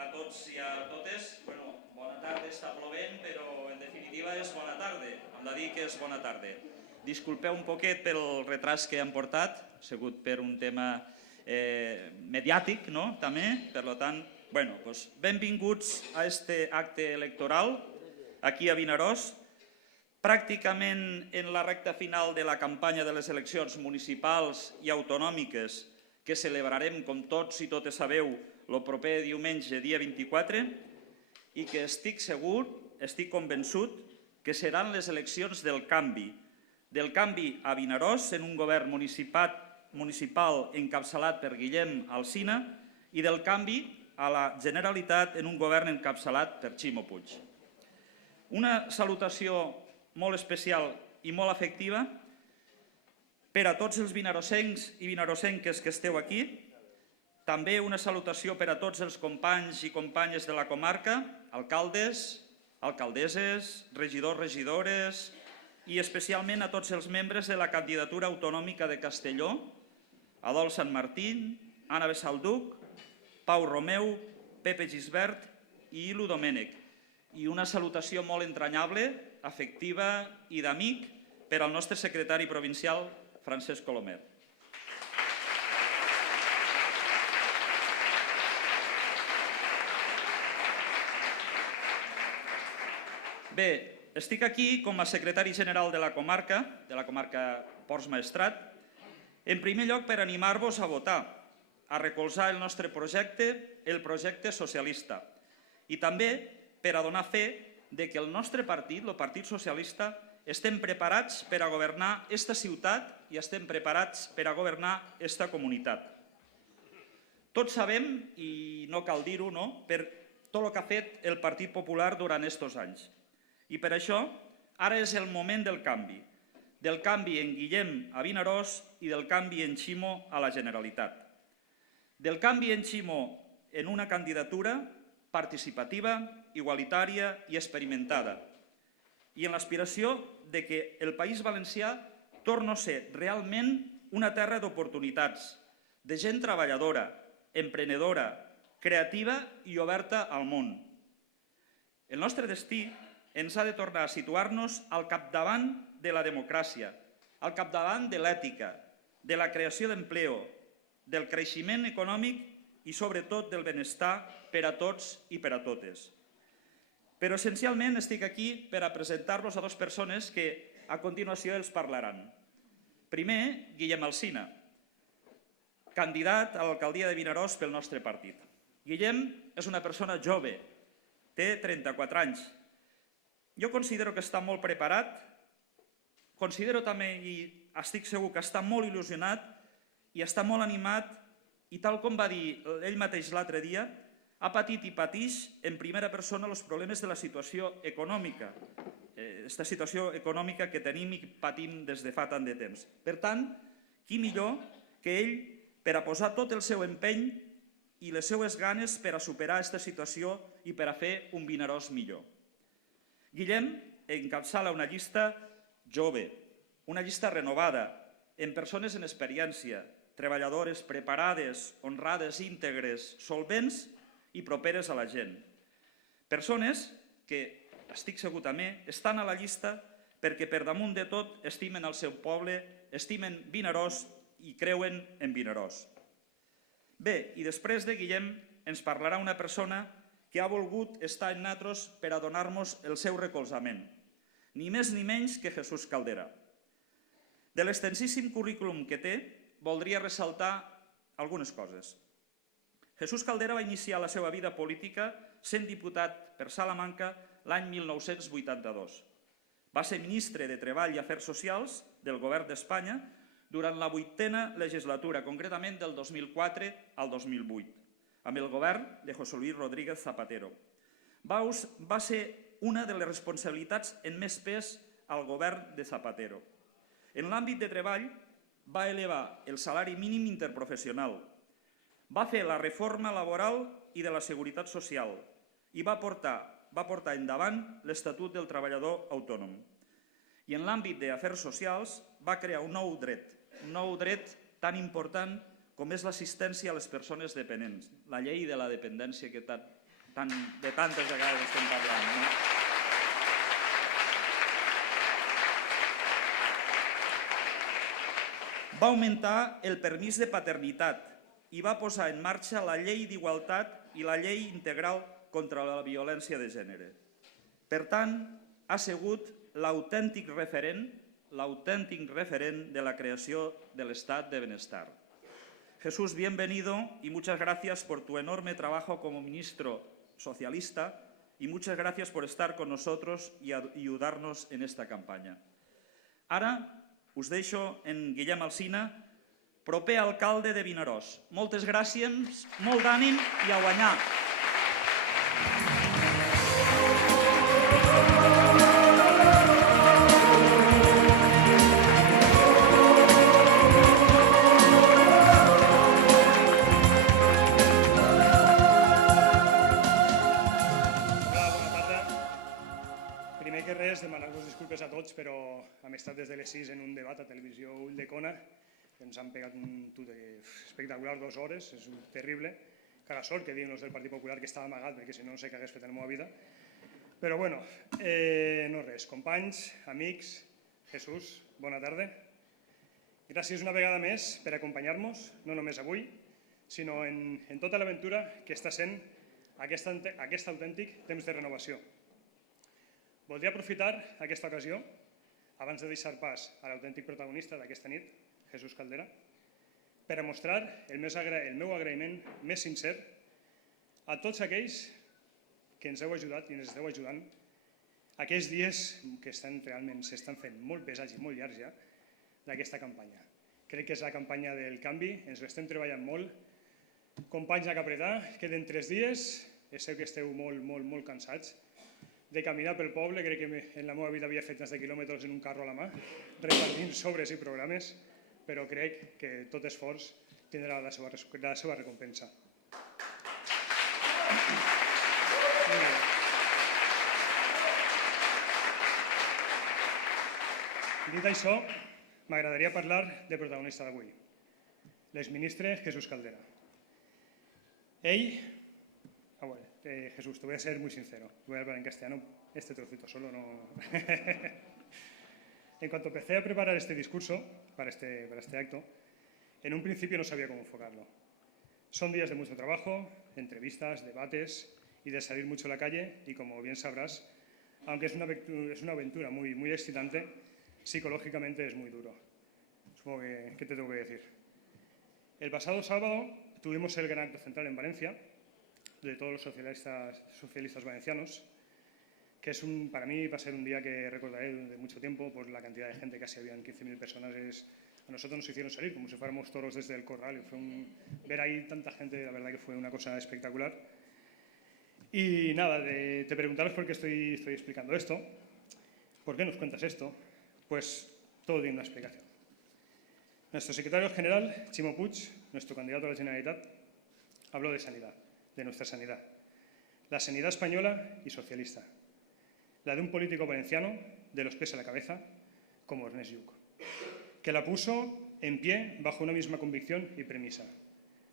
a tots i a totes. Bueno, bona tarda, està plovent, però en definitiva és bona tarda. Hem de dir que és bona tarda. Disculpeu un poquet pel retras que hem portat, ha sigut per un tema mediàtic, no?, també. Per tant, bueno, benvinguts a este acte electoral aquí a Vinaròs. Pràcticament en la recta final de la campanya de les eleccions municipals i autonòmiques que celebrarem, com tots i totes sabeu, el proper diumenge, dia 24, i que estic segur, estic convençut, que seran les eleccions del canvi a Vinaròs en un govern municipal encapçalat per Guillem Alsina i del canvi a la Generalitat en un govern encapçalat per Ximo Puig. Una salutació molt especial i molt afectiva per a tots els vinarossencs i vinarossenques que esteu aquí. També una salutació per a tots els companys i companyes de la comarca, alcaldes, alcaldesses, regidors, regidores i especialment a tots els membres de la candidatura autonòmica de Castelló, Adol Sant Martín, Anna Bessalduc, Pau Romeu, Pepe Gisbert i Ilu Domènech. I una salutació molt entranyable, afectiva i d'amic per al nostre secretari provincial, Francesc Colomer. Bé, estic aquí com a secretari general de la comarca Ports Maestrat, en primer lloc per animar-vos a votar, a recolzar el nostre projecte, el projecte socialista, i també per a donar fe que el nostre partit, el Partit Socialista, estem preparats per a governar esta ciutat i estem preparats per a governar esta comunitat. Tots sabem, i no cal dir-ho, per tot el que ha fet el Partit Popular durant aquests anys. I per això, ara és el moment del canvi en Guillem a Vinaròs i del canvi en Ximo a la Generalitat. Del canvi en Ximo en una candidatura participativa, igualitària i experimentada, i en l'aspiració de que el País Valencià torni a ser realment una terra d'oportunitats, de gent treballadora, emprenedora, creativa i oberta al món. El nostre destí ens ha de tornar a situar-nos al capdavant de la democràcia, al capdavant de l'ètica, de la creació d'empleo, del creixement econòmic i sobretot del benestar per a tots i per a totes. Però essencialment estic aquí per a presentar-vos a dues persones que a continuació els parlaran. Primer, Guillem Alsina, candidat a l'alcaldia de Vinaròs pel nostre partit. Guillem és una persona jove, té 34 anys. Jo considero que està molt preparat, considero també i estic segur que està molt il·lusionat i està molt animat i tal com va dir ell mateix l'altre dia, ha patit i patix en primera persona els problemes de la situació econòmica, aquesta situació econòmica que tenim i patim des de fa tant de temps. Per tant, qui millor que ell per a posar tot el seu empeny i les seues ganes per a superar aquesta situació i per a fer un Vinaròs millor. Guillem encapçala una llista jove, una llista renovada, amb persones en experiència, treballadores preparades, honrades, íntegres, solvents i properes a la gent. Persones que, estic segur també, estan a la llista perquè per damunt de tot estimen el seu poble, estimen Vinaròs i creuen en Vinaròs. Bé, i després de Guillem ens parlarà una persona que ha volgut estar en nosaltres per a donar-nos el seu recolzament, ni més ni menys que Jesús Caldera. De l'extensíssim currículum que té, voldria ressaltar algunes coses. Jesús Caldera va iniciar la seva vida política sent diputat per Salamanca l'any 1982. Va ser ministre de Treball i Afers Socials del Govern d'Espanya durant la 8a legislatura, concretament del 2004 al 2008, amb el govern de José Luis Rodríguez Zapatero. Va ser una de les responsabilitats en més pes al govern de Zapatero. En l'àmbit de treball, va elevar el salari mínim interprofessional, va fer la reforma laboral i de la seguretat social i va portar endavant l'Estatut del Treballador Autònom. I en l'àmbit d'afers socials va crear un nou dret tan important com és l'assistència a les persones dependents, la llei de la dependència que de tantes vegades estem parlant, no? Va augmentar el permís de paternitat i va posar en marxa la llei d'igualtat i la llei integral contra la violència de gènere. Per tant, ha sigut l'autèntic referent de la creació de l'estat de benestar. Jesús, bienvenido y muchas gracias por tu enorme trabajo como ministro socialista y muchas gracias por estar con nosotros y ayudarnos en esta campaña. Ara us deixo en Guillem Alsina, proper alcalde de Vinaròs. Moltes gràcies, molt d'ànim i a guanyar! Demanar-vos disculpes a tots, però hem estat des de les 6 en un debat a Televisió Ulldecona. Ens han pegat un tut espectacular 2 hores, és terrible. Cara sort que diuen els del Partit Popular que estava amagat, perquè si no, no sé què hagués fet en la meva vida. Però bueno, no res. Companys, amics, Jesús, bona tarda. Gràcies una vegada més per acompanyar-nos, no només avui, sinó en tota l'aventura que està sent aquest autèntic temps de renovació. Voldria aprofitar aquesta ocasió, abans de deixar pas a l'autèntic protagonista d'aquesta nit, Jesús Caldera, per a mostrar el meu agraïment més sincer a tots aquells que ens heu ajudat i ens esteu ajudant aquests dies que realment s'estan fent molt pesats i molt llargs ja d'aquesta campanya. Crec que és la campanya del canvi, ens l'estem treballant molt. Companys a Capretà, queden 3 dies, sé que esteu molt cansats de caminar pel poble. Crec que en la meva vida havia fet tants de quilòmetres en un carro a la mà, repartint sobres i programes, però crec que tot esforç tindrà la seva recompensa. Dit això, m'agradaria parlar del protagonista d'avui, l'exministre Jesús Caldera. Ell... Jesús, te voy a ser muy sincero, voy a hablar en castellano, este trocito solo no... En cuanto empecé a preparar este discurso para este acto, en un principio no sabía cómo enfocarlo. Son días de mucho trabajo, entrevistas, debates y de salir mucho a la calle y, como bien sabrás, aunque es una aventura muy excitante, psicológicamente es muy duro. Supongo que, ¿qué te tengo que decir? El pasado sábado tuvimos el gran acto central en Valencia, de todos los socialistas valencianos, que para mí va a ser un día que recordaré de mucho tiempo por la cantidad de gente, casi habían 15.000 personas. A nosotros nos hicieron salir como si fuéramos toros desde el corral. Ver ahí tanta gente, la verdad que fue una cosa espectacular. Y nada, te preguntaros por qué estoy explicando esto. ¿Por qué nos cuentas esto? Pues todo tiene una explicación. Nuestro secretario general, Ximo Puig, nuestro candidato a la Generalitat, habló de sanidad, de nuestra sanidad. La sanidad española y socialista. La de un político valenciano, de los pies a la cabeza, como Ernest Lluch, que la puso en pie bajo una misma convicción y premisa: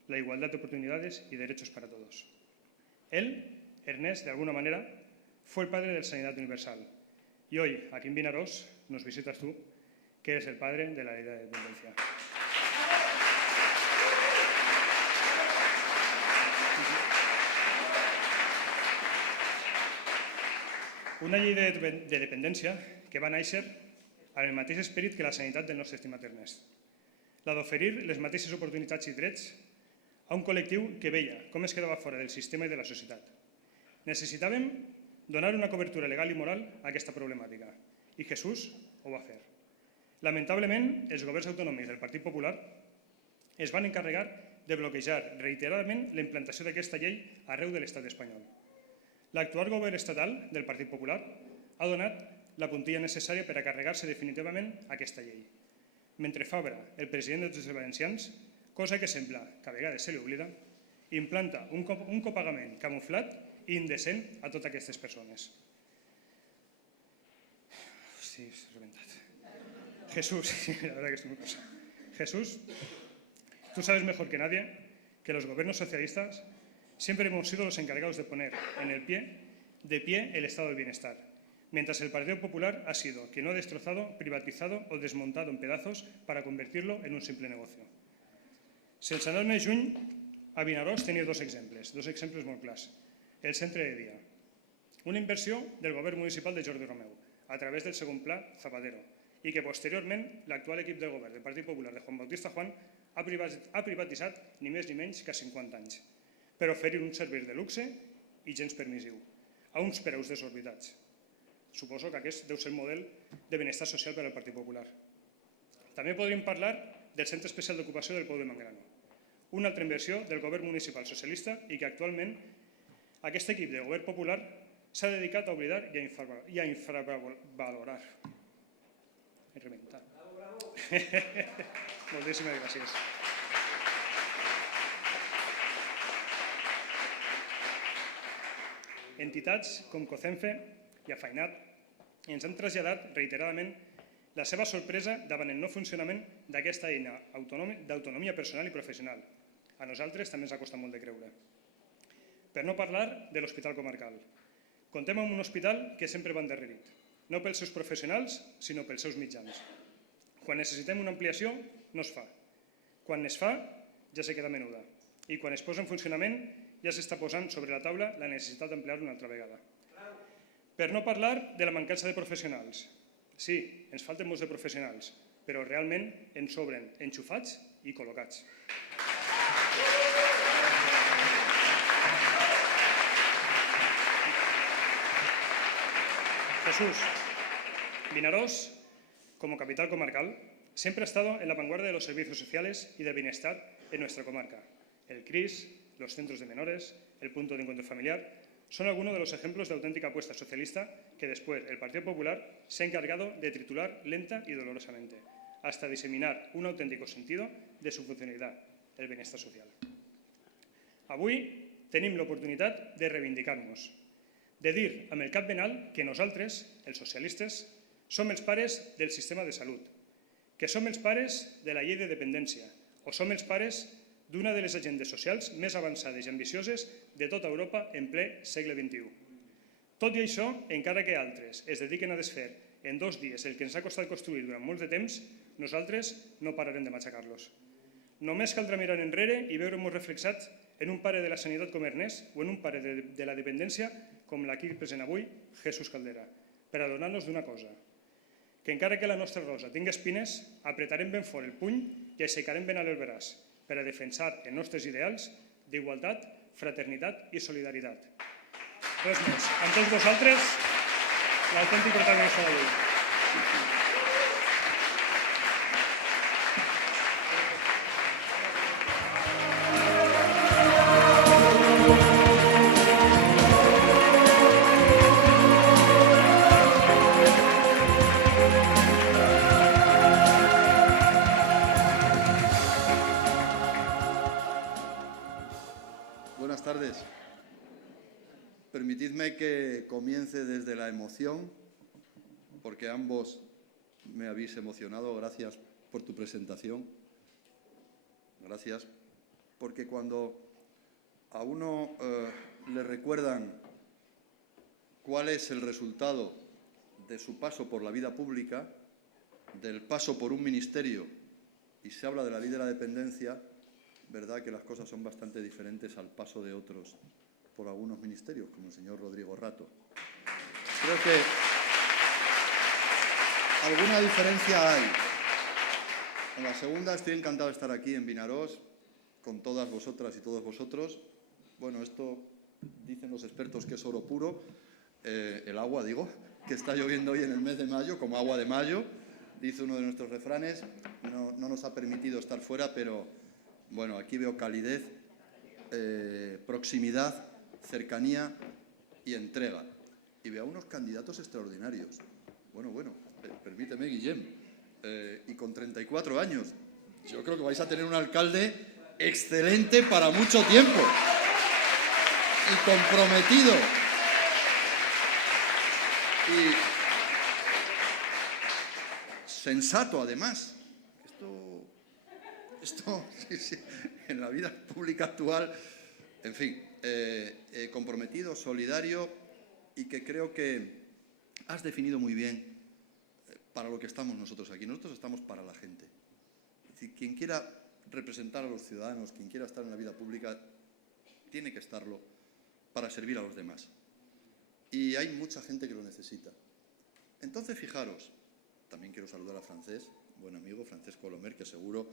la igualdad de oportunidades y derechos para todos. Él, Ernest, de alguna manera, fue el padre de la sanidad universal. Y hoy, aquí en Vinaròs, nos visitas tú, que eres el padre de la ley de dependencia. Una llei de dependència que va néixer amb el mateix esperit que la sanitat del nostre estimat Ernest, la d'oferir les mateixes oportunitats i drets a un col·lectiu que veia com es quedava fora del sistema i de la societat. Necessitàvem donar una cobertura legal i moral a aquesta problemàtica, i Jesús ho va fer. Lamentablement, els governs autonòmics del Partit Popular es van encarregar de bloquejar reiteradament la implantació d'aquesta llei arreu de l'estat espanyol. L'actual govern estatal del Partit Popular ha donat la puntilla necessària per a carregar-se definitivament aquesta llei. Mentre Fabra, el president de tots els valencians, cosa que sembla que a vegades se li oblida, implanta un copagament camuflat i indecent a totes aquestes persones. Hosti, s'ha reventat. Jesús, la verdad que estoy muy pasado. Jesús, tú sabes mejor que nadie que los gobiernos socialistas Siempre hemos sido los encargados de poner de pie el estado del bienestar, mientras el Partido Popular ha sido quien lo ha destrozado, privatizado o desmontado en pedazos para convertirlo en un simple negocio. Sense anar més lluny, a Vinaròs tenia dos exemples molt clars. El centre de dia, una inversió del govern municipal de Jordi Romeu, a través del segon pla Zapatero, i que posteriorment l'actual equip del govern del Partit Popular de Juan Bautista Juan ha privatitzat ni més ni menys que 50 anys, per oferir un servei de luxe i gens permissiu, a uns preus desorbitats. Suposo que aquest deu ser el model de benestar social per al Partit Popular. També podríem parlar del Centre Especial d'Ocupació del Pou de Mangrano, una altra inversió del govern municipal socialista i que actualment aquest equip del govern popular s'ha dedicat a oblidar i a infravalorar. He reventat. Moltíssimes gràcies. Entitats com COCENFE i Afeinat ens han traslladat reiteradament la seva sorpresa davant el no funcionament d'aquesta eina d'autonomia personal i professional. A nosaltres també ens ha costat molt de creure. Per no parlar de l'Hospital Comarcal. Contem amb un hospital que sempre va endarrerit, no pels seus professionals, sinó pels seus mitjans. Quan necessitem una ampliació, no es fa. Quan es fa, ja se queda menuda. I quan es posa en funcionament, ja s'està posant sobre la taula la necessitat d'ampliar-lo una altra vegada. Per no parlar de la mancança de professionals. Sí, ens falten molts de professionals, però realment ens sobren enxufats i col·locats. Jesús, Vinaròs, como capital comarcal, siempre ha estado en la vanguardia de los servicios sociales y de bienestar en nuestra comarca. El CRIS, los centros de menores, el punto de encuentro familiar, son algunos de los ejemplos de auténtica apuesta socialista que después el Partido Popular se ha encargado de triturar lenta y dolorosamente, hasta diseminar un auténtico sentido de su funcionalidad, el bienestar social. Avui tenim l'oportunitat de reivindicar-nos, de dir amb el cap ben alt que nosaltres, els socialistes, som els pares del sistema de salut, que som els pares de la llei de dependència o som els pares d'una de les agendes socials més avançades i ambicioses de tota Europa en ple segle XXI. Tot i això, encara que altres es dediquen a desfer en 2 dies el que ens ha costat construir durant molt de temps, nosaltres no pararem de matxacar-los. Només caldrà mirar enrere i veure-nos reflexats en un pare de la sanitat com Ernest o en un pare de la dependència com l'aquí present avui, Jesús Caldera, per adonar-nos d'una cosa, que encara que la nostra rosa tingui espines, apretarem ben fort el puny i aixecarem ben alt el braç per a defensar els nostres ideals d'igualtat, fraternitat i solidaritat. Res més. Amb tots vosaltres, l'autèntic protagonista d'avui. Buenas tardes. Permitidme que comience desde la emoción, porque ambos me habéis emocionado. Gracias por tu presentación. Gracias. Porque cuando a uno le recuerdan cuál es el resultado de su paso por la vida pública, del paso por un ministerio, y se habla de la ley de la dependencia, verdad que las cosas son bastante diferentes al paso de otros por algunos ministerios, como el señor Rodrigo Rato. Creo que alguna diferencia hay. En la segunda, estoy encantado de estar aquí en Vinaròs, con todas vosotras y todos vosotros. Bueno, esto dicen los expertos que es oro puro, el agua, digo, que está lloviendo hoy en el mes de mayo, como agua de mayo, dice uno de nuestros refranes. No nos ha permitido estar fuera, pero bueno, aquí veo calidez, proximidad, cercanía y entrega. Y veo a unos candidatos extraordinarios. Bueno, permíteme, Guillem, y con 34 años. Yo creo que vais a tener un alcalde excelente para mucho tiempo y comprometido. Y sensato, además. Esto sí, en la vida pública actual en fin, comprometido, solidario y que creo que has definido muy bien para lo que estamos nosotros aquí. Nosotros estamos para la gente. Es decir, quien quiera representar a los ciudadanos, quien quiera estar en la vida pública, tiene que estarlo para servir a los demás. Y hay mucha gente que lo necesita. Entonces, fijaros, también quiero saludar a Francés, buen amigo, Francesc Colomer, que seguro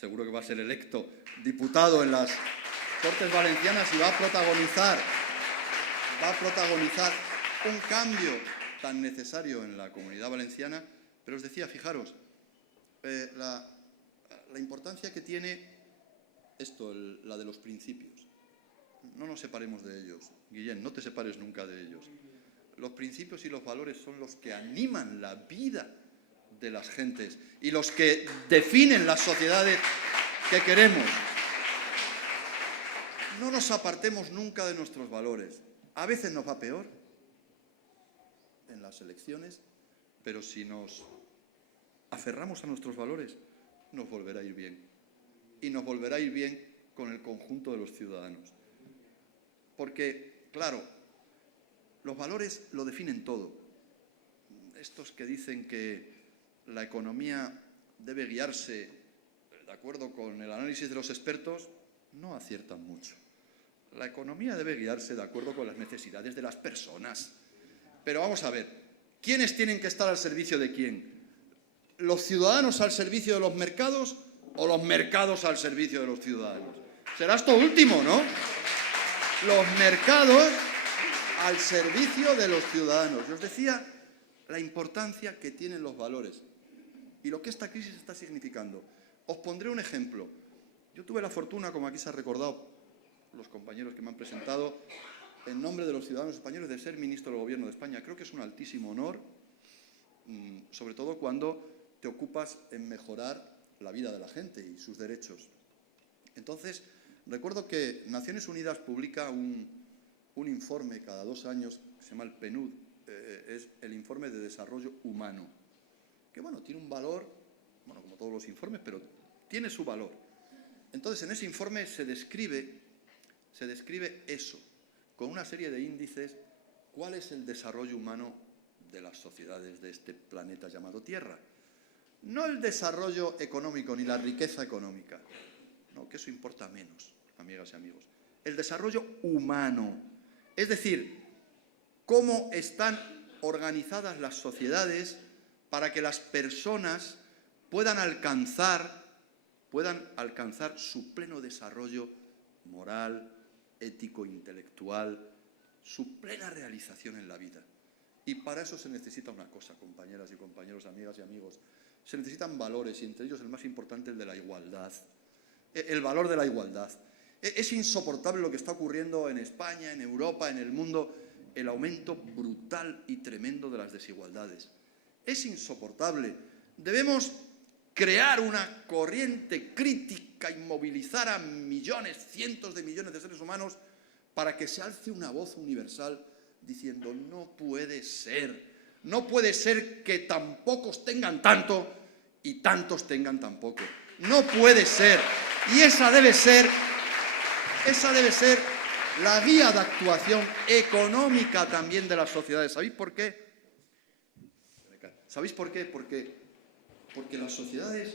que va a ser electo diputado en las Cortes Valencianas y va a protagonizar un cambio tan necesario en la Comunidad Valenciana. Pero os decía, fijaros, la importancia que tiene esto, la de los principios. No nos separemos de ellos. Guillén, no te separes nunca de ellos. Los principios y los valores son los que animan la vida de las gentes y los que definen las sociedades que queremos. No nos apartemos nunca de nuestros valores. A veces nos va peor en las elecciones, pero si nos aferramos a nuestros valores, nos volverá a ir bien. Y nos volverá a ir bien con el conjunto de los ciudadanos. Porque, claro, los valores lo definen todo. Estos que dicen que la economía debe guiarse de acuerdo con el análisis de los expertos, no aciertan mucho. La economía debe guiarse de acuerdo con las necesidades de las personas. Pero vamos a ver, ¿quiénes tienen que estar al servicio de quién? ¿Los ciudadanos al servicio de los mercados o los mercados al servicio de los ciudadanos? Será esto último, ¿no? Los mercados al servicio de los ciudadanos. Yo os decía la importancia que tienen los valores y lo que esta crisis está significando. Os pondré un ejemplo. Yo tuve la fortuna, como aquí se ha recordado los compañeros que me han presentado, en nombre de los ciudadanos españoles, de ser ministro del Gobierno de España. Creo que es un altísimo honor, sobre todo cuando te ocupas en mejorar la vida de la gente y sus derechos. Entonces, recuerdo que Naciones Unidas publica un informe cada 2 años que se llama el PNUD, es el Informe de Desarrollo Humano, que, bueno, tiene un valor, bueno, como todos los informes, pero tiene su valor. Entonces, en ese informe se describe eso, con una serie de índices, cuál es el desarrollo humano de las sociedades de este planeta llamado Tierra. No el desarrollo económico ni la riqueza económica, no, que eso importa menos, amigas y amigos. El desarrollo humano, es decir, cómo están organizadas las sociedades para que las personas puedan alcanzar su pleno desarrollo moral, ético, intelectual, su plena realización en la vida. Y para eso se necesita una cosa, compañeras y compañeros, amigas y amigos. Se necesitan valores y entre ellos el más importante, el de la igualdad. El valor de la igualdad. Es insoportable lo que está ocurriendo en España, en Europa, en el mundo, el aumento brutal y tremendo de las desigualdades. Es insoportable. Debemos crear una corriente crítica y movilizar a millones, cientos de millones de seres humanos para que se alce una voz universal diciendo no puede ser que tan pocos tengan tanto y tantos tengan tan poco. No puede ser. Y esa debe ser la guía de actuación económica también de las sociedades. ¿Sabéis por qué? ¿Sabéis por qué? Porque las sociedades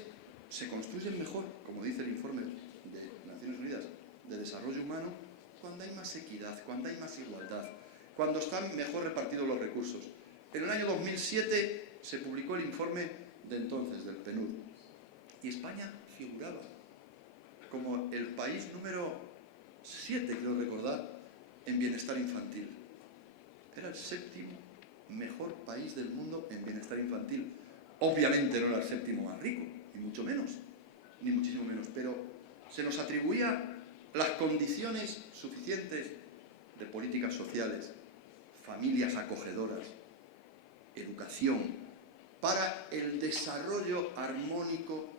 se construyen mejor, como dice el informe de Naciones Unidas de Desarrollo Humano, cuando hay más equidad, cuando hay más igualdad, cuando están mejor repartidos los recursos. En el año 2007 se publicó el informe de entonces, del PNUD, y España figuraba como el país número 7, creo recordar, en bienestar infantil. Era el 7º mejor país del mundo en bienestar infantil. Obviamente no era el 7º más rico, ni mucho menos, ni muchísimo menos, pero se nos atribuía las condiciones suficientes de políticas sociales, familias acogedoras, educación, para el desarrollo armónico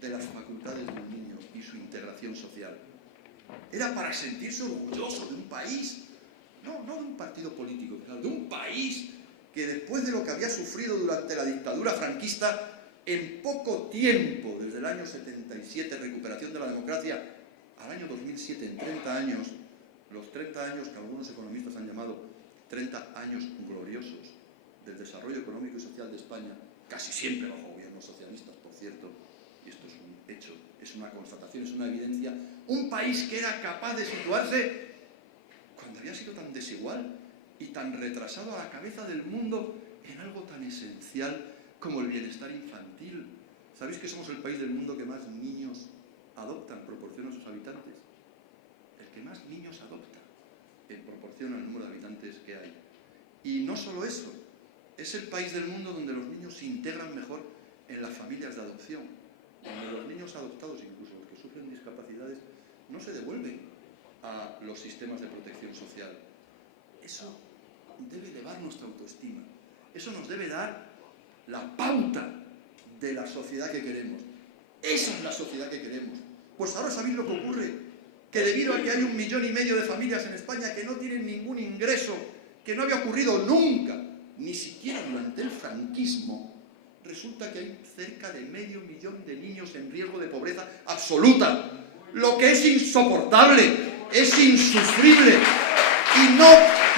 de las facultades del niño y su integración social. Era para sentirse orgulloso de un país, no de un partido político, de un país que después de lo que había sufrido durante la dictadura franquista, en poco tiempo, desde el año 77, recuperación de la democracia, al año 2007, en 30 años, los 30 años que algunos economistas han llamado 30 años gloriosos del desarrollo económico y social de España, casi siempre bajo gobiernos socialistas, por cierto, y esto es un hecho, es una constatación, es una evidencia, un país que era capaz de situarse cuando había sido tan desigual y tan retrasado a la cabeza del mundo en algo tan esencial como el bienestar infantil. ¿Sabéis que somos el país del mundo que más niños adopta en proporción a sus habitantes? El que más niños adopta en proporción al número de habitantes que hay. Y no solo eso, es el país del mundo donde los niños se integran mejor en las familias de adopción, donde los niños adoptados, incluso los que sufren discapacidades, no se devuelven a los sistemas de protección social. Eso debe elevar nuestra autoestima. Eso nos debe dar la pauta de la sociedad que queremos. Esa es la sociedad que queremos. Pues ahora sabéis lo que ocurre, que debido a que hay 1,5 millones de familias en España que no tienen ningún ingreso, que no había ocurrido nunca, ni siquiera durante el franquismo, resulta que hay cerca de 500,000 de niños en riesgo de pobreza absoluta, lo que es insoportable, es insufrible, y no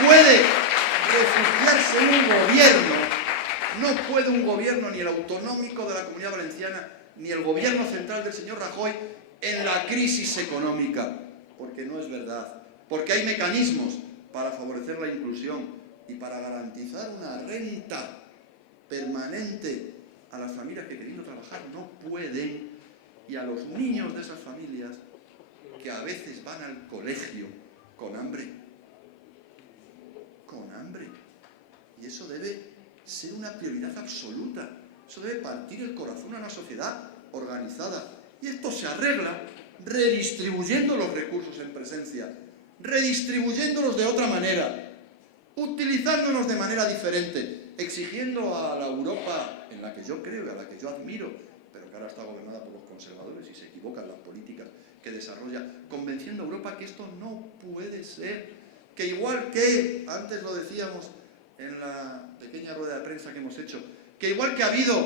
puede refugiarse un gobierno, no puede un gobierno, ni el autonómico de la Comunidad Valenciana, ni el gobierno central del señor Rajoy, en la crisis económica, porque no es verdad, porque hay mecanismos para favorecer la inclusión y para garantizar una renta permanente a las familias que queriendo trabajar no pueden, y a los niños de esas familias que a veces van al colegio con hambre, y eso debe ser una prioridad absoluta, eso debe partir el corazón a una sociedad organizada, y esto se arregla redistribuyendo los recursos en presencia, redistribuyéndolos de otra manera, utilizándolos de manera diferente, exigiendo a la Europa en la que yo creo y a la que yo admiro, pero que ahora está gobernada por los conservadores y se equivocan las políticas que desarrolla, convenciendo a Europa que esto no puede ser, que igual que, antes lo decíamos en la pequeña rueda de prensa que hemos hecho, que igual que ha habido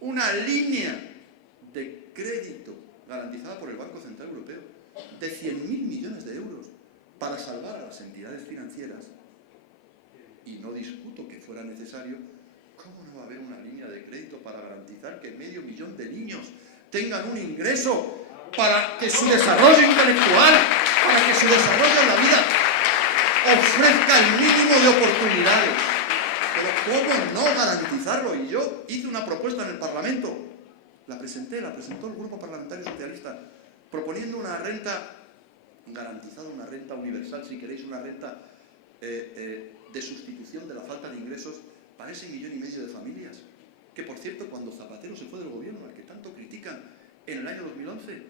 una línea de crédito garantizada por el Banco Central Europeo de 100.000 millones de euros para salvar a las entidades financieras, y no discuto que fuera necesario, ¿cómo no va a haber una línea de crédito para garantizar que 500,000 de niños tengan un ingreso para que su desarrollo intelectual, para que su desarrollo en la vida ofrezca el mínimo de oportunidades? Pero ¿cómo no garantizarlo? Y yo hice una propuesta en el Parlamento, la presentó el Grupo Parlamentario Socialista, proponiendo una renta garantizada, una renta universal, si queréis, una renta de sustitución de la falta de ingresos para ese 1,5 millones de familias. Que, por cierto, cuando Zapatero se fue del gobierno, al que tanto critican, en el año 2011,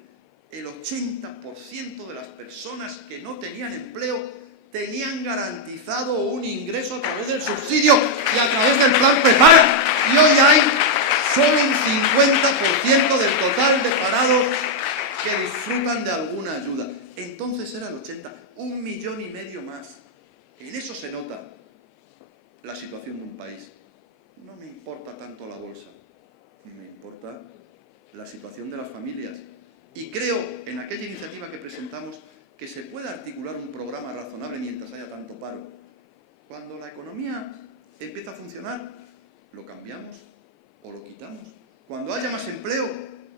el 80% de las personas que no tenían empleo tenían garantizado un ingreso a través del subsidio y a través del plan Prepara. Y hoy hay solo un 50% del total de parados que disfrutan de alguna ayuda. Entonces era el 80%, 1,5 millones más. En eso se nota la situación de un país. No me importa tanto la bolsa, me importa la situación de las familias. Y creo, en aquella iniciativa que presentamos, que se puede articular un programa razonable mientras haya tanto paro. Cuando la economía empieza a funcionar, lo cambiamos o lo quitamos. Cuando haya más empleo,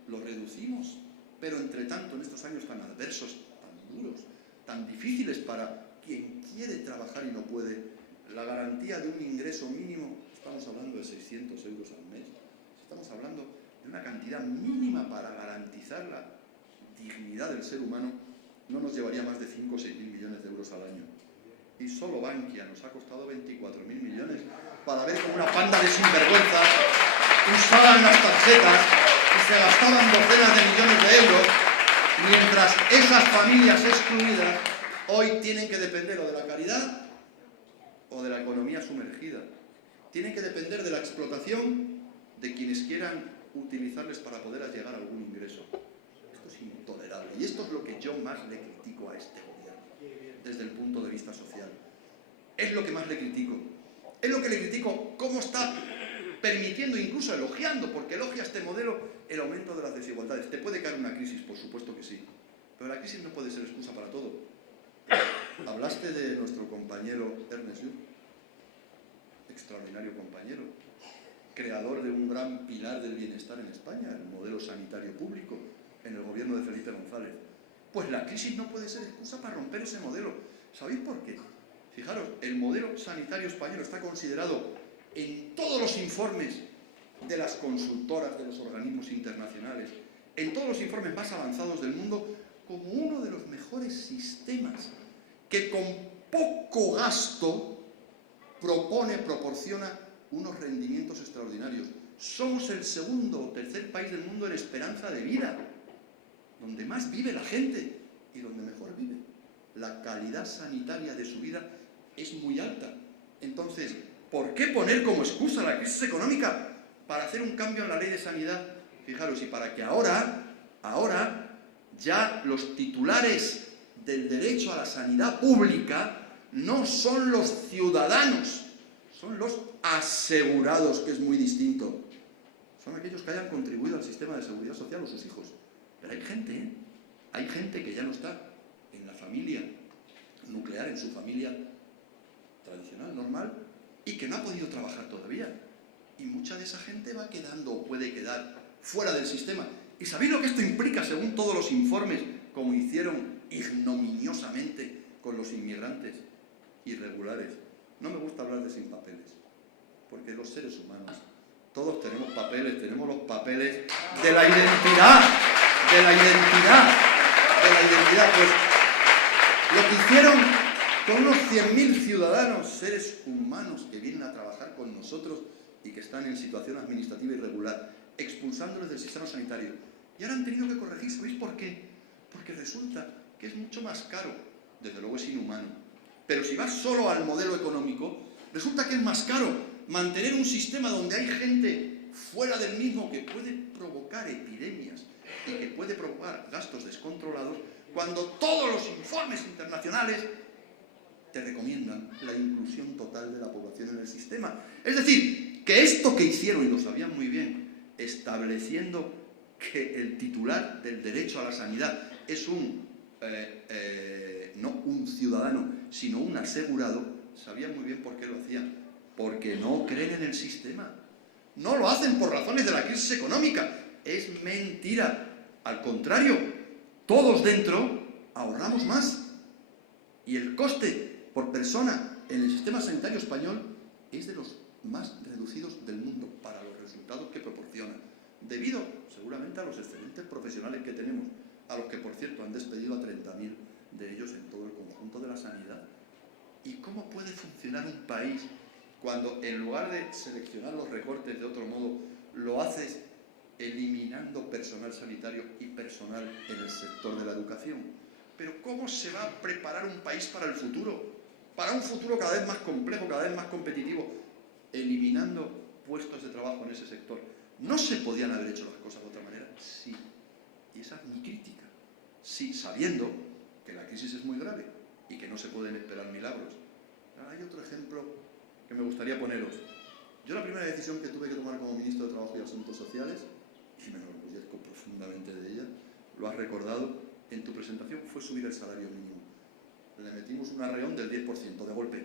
lo reducimos. Pero entre tanto, en estos años tan adversos, tan duros, tan difíciles para quien quiere trabajar y no puede, la garantía de un ingreso mínimo, estamos hablando de 600 euros al mes, estamos hablando de una cantidad mínima para garantizar la dignidad del ser humano, no nos llevaría más de 5 o 6.000 millones de euros al año. Y solo Bankia nos ha costado 24.000 millones para ver como una panda de sinvergüenza usaban las tarjetas y se gastaban docenas de millones de euros, mientras esas familias excluidas hoy tienen que depender o de la caridad o de la economía sumergida. Tienen que depender de la explotación de quienes quieran utilizarles para poder llegar a algún ingreso. Esto es intolerable y esto es lo que yo más le critico a este gobierno desde el punto de vista social. Es lo que más le critico. Es lo que le critico, cómo está permitiendo, incluso elogiando, porque elogia este modelo, el aumento de las desigualdades. ¿Te puede caer una crisis? Por supuesto que sí. Pero la crisis no puede ser excusa para todo. Hablaste de nuestro compañero Ernest Lluch, extraordinario compañero, creador de un gran pilar del bienestar en España, el modelo sanitario público, en el gobierno de Felipe González. Pues la crisis no puede ser excusa para romper ese modelo. ¿Sabéis por qué? Fijaros, el modelo sanitario español está considerado en todos los informes de las consultoras, de los organismos internacionales, en todos los informes más avanzados del mundo, como uno de los mejores sistemas que con poco gasto proporciona unos rendimientos extraordinarios. Somos el segundo o tercer país del mundo en esperanza de vida, donde más vive la gente y donde mejor vive. La calidad sanitaria de su vida es muy alta. Entonces, ¿por qué poner como excusa la crisis económica para hacer un cambio en la ley de sanidad? Fijaros, y para que ahora ya los titulares del derecho a la sanidad pública no son los ciudadanos, son los asegurados, que es muy distinto. Son aquellos que hayan contribuido al sistema de seguridad social o sus hijos. Pero hay gente que ya no está en la familia nuclear, en su familia tradicional, normal, y que no ha podido trabajar todavía. Y mucha de esa gente va quedando o puede quedar fuera del sistema. ¿Y sabéis lo que esto implica según todos los informes, como hicieron ignominiosamente con los inmigrantes irregulares? No me gusta hablar de sin papeles, porque los seres humanos, todos tenemos papeles, tenemos los papeles de la identidad, Pues lo que hicieron con unos 100.000 ciudadanos, seres humanos que vienen a trabajar con nosotros y que están en situación administrativa irregular, expulsándoles del sistema sanitario. Y ahora han tenido que corregir. ¿Sabéis por qué? Porque resulta que es mucho más caro. Desde luego es inhumano. Pero si vas solo al modelo económico, resulta que es más caro mantener un sistema donde hay gente fuera del mismo que puede provocar epidemias y que puede provocar gastos descontrolados, cuando todos los informes internacionales te recomiendan la inclusión total de la población en el sistema. Es decir, que esto que hicieron, y lo sabían muy bien, estableciendo que el titular del derecho a la sanidad es no un ciudadano, sino un asegurado, sabían muy bien por qué lo hacían. Porque no creen en el sistema. No lo hacen por razones de la crisis económica. Es mentira. Al contrario, todos dentro ahorramos más. Y el coste por persona en el sistema sanitario español es de los más reducidos del mundo para los resultados que proporciona. Debido, seguramente, a los excelentes profesionales que tenemos, a los que, por cierto, han despedido a 30.000 de ellos en todo el conjunto de la sanidad. ¿Y cómo puede funcionar un país cuando, en lugar de seleccionar los recortes de otro modo, lo haces eliminando personal sanitario y personal en el sector de la educación? Pero ¿cómo se va a preparar un país para el futuro? Para un futuro cada vez más complejo, cada vez más competitivo, eliminando puestos de trabajo en ese sector. ¿No se podían haber hecho las cosas de otra manera? Sí. Y esa es mi crítica. Sí, sabiendo que la crisis es muy grave y que no se pueden esperar milagros. Hay otro ejemplo que me gustaría poneros. Yo la primera decisión que tuve que tomar como ministro de Trabajo y Asuntos Sociales, y me enorgullezco profundamente de ella, lo has recordado en tu presentación, fue subir el salario mínimo. Le metimos un arreón del 10%, de golpe.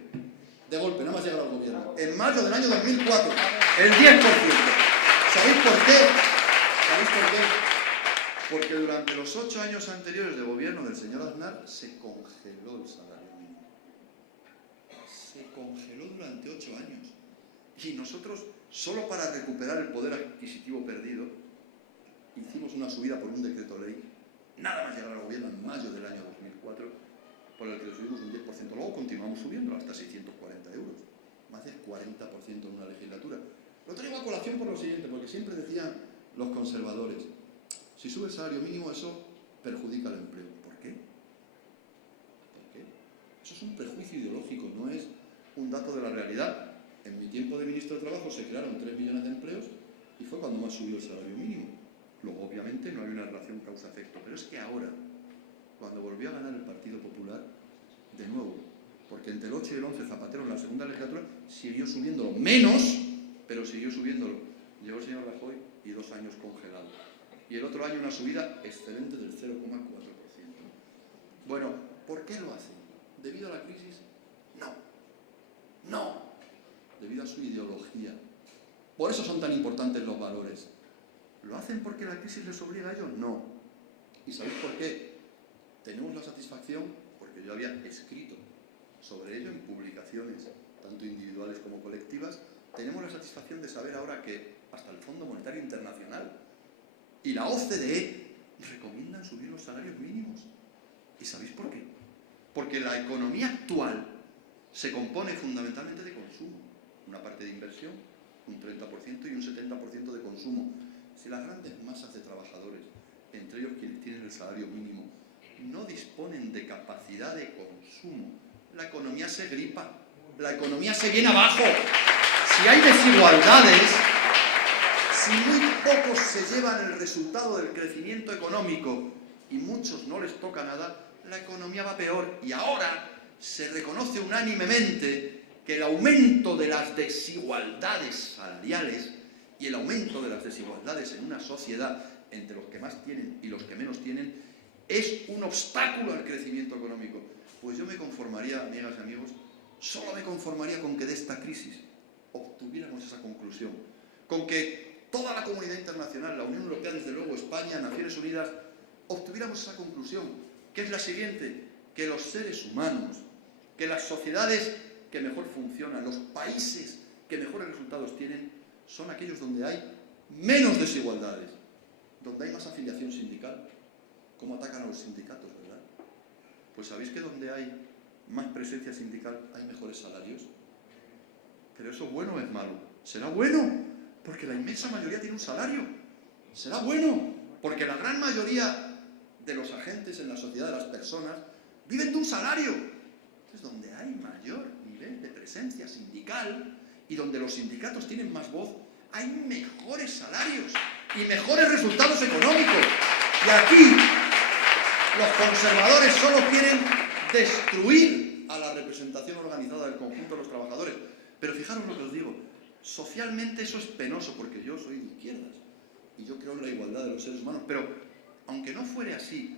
De golpe, nada más llegar al gobierno. En mayo del año 2004, el 10%. ¿Sabéis por qué? ¿Sabéis por qué? Porque durante los 8 años anteriores de gobierno del señor Aznar se congeló el salario mínimo. Se congeló durante 8 años. Y nosotros, solo para recuperar el poder adquisitivo perdido, hicimos una subida por un decreto ley, nada más llegar al gobierno en mayo del año 2004, por el que le subimos un 10%. Luego continuamos subiendo hasta 640 euros, más del 40% en una legislatura. Lo traigo a colación por lo siguiente, porque siempre decían los conservadores, si sube el salario mínimo eso perjudica el empleo. ¿Por qué? ¿Por qué? Eso es un prejuicio ideológico, no es un dato de la realidad. En mi tiempo de ministro de Trabajo se crearon 3 millones de empleos y fue cuando más subió el salario mínimo. Luego, obviamente, no hay una relación causa-efecto, pero es que ahora, cuando volvió a ganar el Partido Popular, de nuevo, porque entre el 8 y el 11 Zapatero en la segunda legislatura siguió subiéndolo menos, pero siguió subiéndolo. Llegó el señor Rajoy y 2 años congelado. Y el otro año una subida excelente del 0,4%. Bueno, ¿por qué lo hacen? ¿Debido a la crisis? No. No. Debido a su ideología. Por eso son tan importantes los valores. ¿Lo hacen porque la crisis les obliga a ellos? No. ¿Y sabéis por qué? Tenemos la satisfacción, porque yo había escrito sobre ello en publicaciones, tanto individuales como colectivas, tenemos la satisfacción de saber ahora que hasta el Fondo Monetario Internacional y la OCDE recomiendan subir los salarios mínimos. ¿Y sabéis por qué? Porque la economía actual se compone fundamentalmente de consumo. Una parte de inversión, un 30% y un 70% de consumo. Si las grandes masas de trabajadores, entre ellos quienes tienen el salario mínimo, no disponen de capacidad de consumo, la economía se gripa, la economía se viene abajo. Si hay desigualdades, si muy pocos se llevan el resultado del crecimiento económico y muchos no les toca nada, la economía va peor. Y ahora se reconoce unánimemente que el aumento de las desigualdades salariales y el aumento de las desigualdades en una sociedad entre los que más tienen y los que menos tienen es un obstáculo al crecimiento económico. Pues yo me conformaría, amigas y amigos, solo me conformaría con que de esta crisis obtuviéramos esa conclusión, con que toda la comunidad internacional, la Unión Europea, desde luego España, Naciones Unidas, obtuviéramos esa conclusión, que es la siguiente: que los seres humanos, que las sociedades que mejor funcionan, los países que mejores resultados tienen, son aquellos donde hay menos desigualdades, donde hay más afiliación sindical. ¿Cómo atacan a los sindicatos, verdad? Pues ¿sabéis que donde hay más presencia sindical hay mejores salarios? ¿Pero eso es bueno o es malo? Será bueno, porque la inmensa mayoría tiene un salario. Será bueno, porque la gran mayoría de los agentes en la sociedad, de las personas, viven de un salario. Entonces, donde hay mayor nivel de presencia sindical y donde los sindicatos tienen más voz, hay mejores salarios y mejores resultados económicos. Y aquí los conservadores solo quieren destruir a la representación organizada del conjunto de los trabajadores. Pero fijaros lo que os digo, socialmente eso es penoso, porque yo soy de izquierdas y yo creo en la igualdad de los seres humanos, pero aunque no fuere así,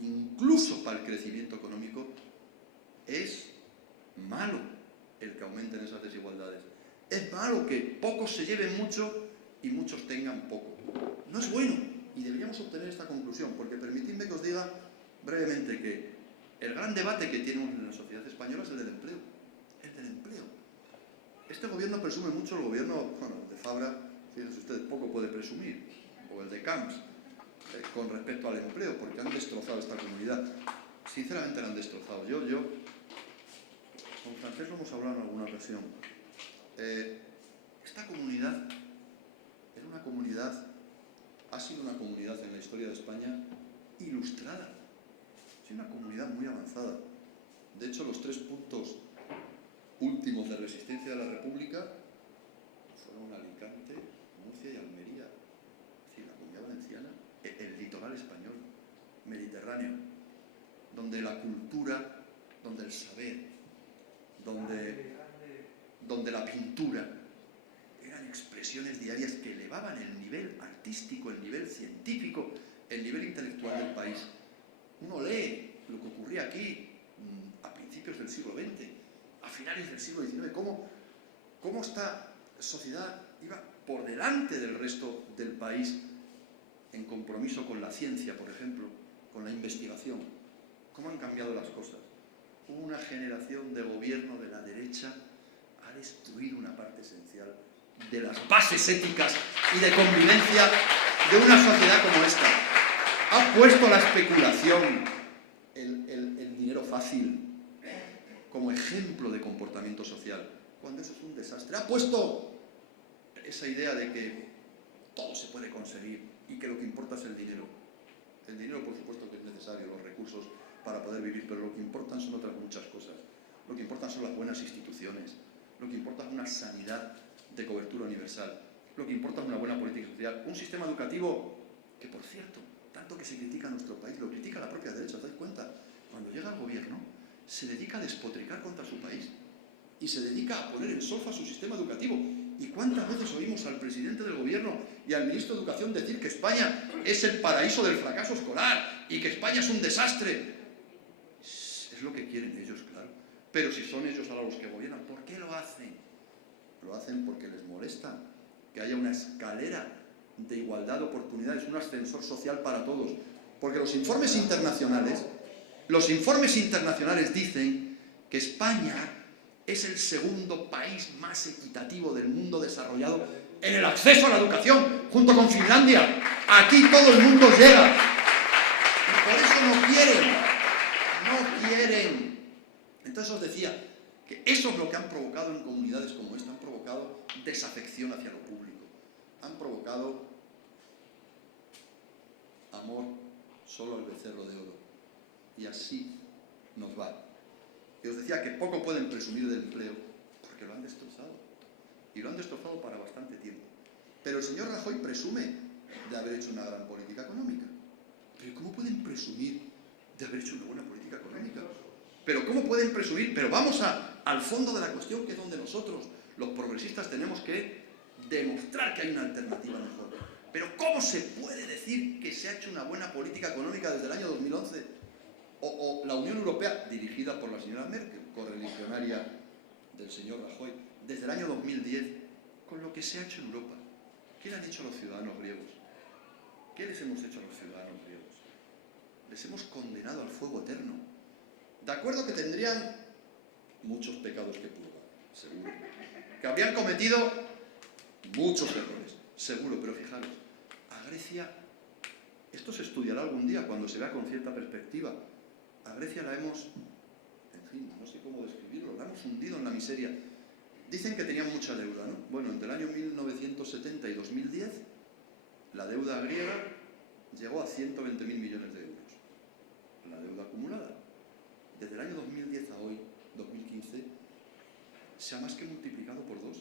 incluso para el crecimiento económico, es malo el que aumenten esas desigualdades. Es malo que pocos se lleven mucho y muchos tengan poco. No es bueno, y deberíamos obtener esta conclusión, porque permitidme que os diga brevemente que el gran debate que tenemos en la sociedad española es el del empleo. El del empleo. Este gobierno presume mucho, el gobierno, bueno, de Fabra, fíjense ustedes, poco puede presumir, o el de Camps, con respecto al empleo, porque han destrozado esta comunidad. Sinceramente la han destrozado. Yo con Francés lo hemos hablado en alguna ocasión. Esta comunidad era una comunidad, ha sido una comunidad en la historia de España ilustrada. Es una comunidad muy avanzada. De hecho, los 3 puntos últimos de resistencia de la República fueron Alicante, Murcia y Almería. Es decir, la Comunidad Valenciana, el litoral español, mediterráneo, donde la cultura, donde el saber, donde la pintura eran expresiones diarias que elevaban el nivel artístico, el nivel científico, el nivel intelectual del país. Uno lee lo que ocurría aquí a principios del siglo XX, a finales del siglo XIX, cómo esta sociedad iba por delante del resto del país en compromiso con la ciencia, por ejemplo, con la investigación. ¿Cómo han cambiado las cosas? Una generación de gobierno de la derecha ha destruido una parte esencial de las bases éticas y de convivencia de una sociedad como esta. Ha puesto la especulación, el dinero fácil, como ejemplo de comportamiento social, cuando eso es un desastre. Ha puesto esa idea de que todo se puede conseguir y que lo que importa es el dinero. El dinero, por supuesto, que es necesario, los recursos para poder vivir, pero lo que importan son otras muchas cosas. Lo que importan son las buenas instituciones, lo que importa es una sanidad de cobertura universal, lo que importa es una buena política social, un sistema educativo que, por cierto, tanto que se critica en nuestro país, lo critica la propia derecha, ¿os dais cuenta? Cuando llega al gobierno, se dedica a despotricar contra su país y se dedica a poner en solfa su sistema educativo. ¿Y cuántas veces oímos al presidente del gobierno y al ministro de Educación decir que España es el paraíso del fracaso escolar y que España es un desastre? Es lo que quieren ellos, claro. Pero si son ellos ahora los que gobiernan, ¿por qué lo hacen? Lo hacen porque les molesta que haya una escalera de igualdad de oportunidades, un ascensor social para todos. Porque los informes internacionales dicen que España es el segundo país más equitativo del mundo desarrollado en el acceso a la educación, junto con Finlandia. Aquí todo el mundo llega. Y por eso no quieren. Entonces os decía que eso es lo que han provocado en comunidades como esta, han provocado desafección hacia lo público, han provocado amor solo al becerro de oro. Y así nos va. Y os decía que poco pueden presumir del empleo porque lo han destrozado. Y lo han destrozado para bastante tiempo. Pero el señor Rajoy presume de haber hecho una gran política económica. Pero ¿cómo pueden presumir de haber hecho una buena política económica? Pero ¿cómo pueden presumir? Pero vamos al fondo de la cuestión, que es donde nosotros, los progresistas, tenemos que demostrar que hay una alternativa mejor. Pero ¿cómo se puede decir que se ha hecho una buena política económica desde el año 2011? O la Unión Europea, dirigida por la señora Merkel, correligionaria del señor Rajoy, desde el año 2010, con lo que se ha hecho en Europa. ¿Qué le han hecho a los ciudadanos griegos? ¿Qué les hemos hecho a los ciudadanos griegos? Les hemos condenado al fuego eterno. De acuerdo que tendrían muchos pecados que purgar, seguro. Que habrían cometido muchos errores, seguro, pero fijaros, a Grecia, esto se estudiará algún día cuando se vea con cierta perspectiva. A Grecia la hemos, en fin, no sé cómo describirlo, la hemos hundido en la miseria. Dicen que tenían mucha deuda, ¿no? Bueno, entre el año 1970 y 2010, la deuda griega llegó a 120.000 millones de euros. La deuda acumulada. Desde el año 2010 a hoy, 2015, se ha más que multiplicado por 2.